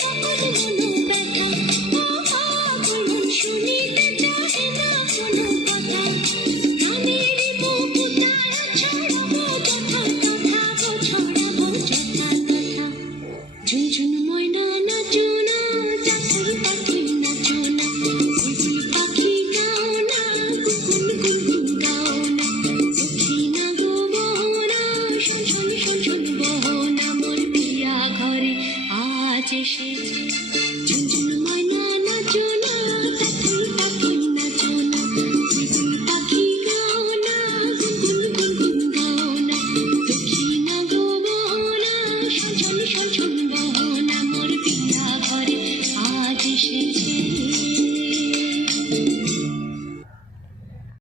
সকল মনোব্যথা। ও আগুন শুনিতে চাহে না কোনো কথা। প্রাণের মুকুতায় ছড়াবো যথা তথা, গো ছড়াবো যথা তথা। ঝুনঝুন ময়না নাচো না, চাতক পাখি নাচো না, বুলবুল পাখি গাও না, কুকুন গুনগুন গাও না। সখী না গো বহনা, শোন শোন শোন শোন বহনা, মোর পিয়া ঘরে আজ এসেছে। ঝুনঝুন ময়না নাচো না, চাতক পাখি নাচো না, বুলবুল পাখি গাও না, কুকুন গুনগুন গাও না। সখী না গো বহনা, শোন শোন শোন শোন বহনা, মোর পিয়া ঘরে আজ এসেছে।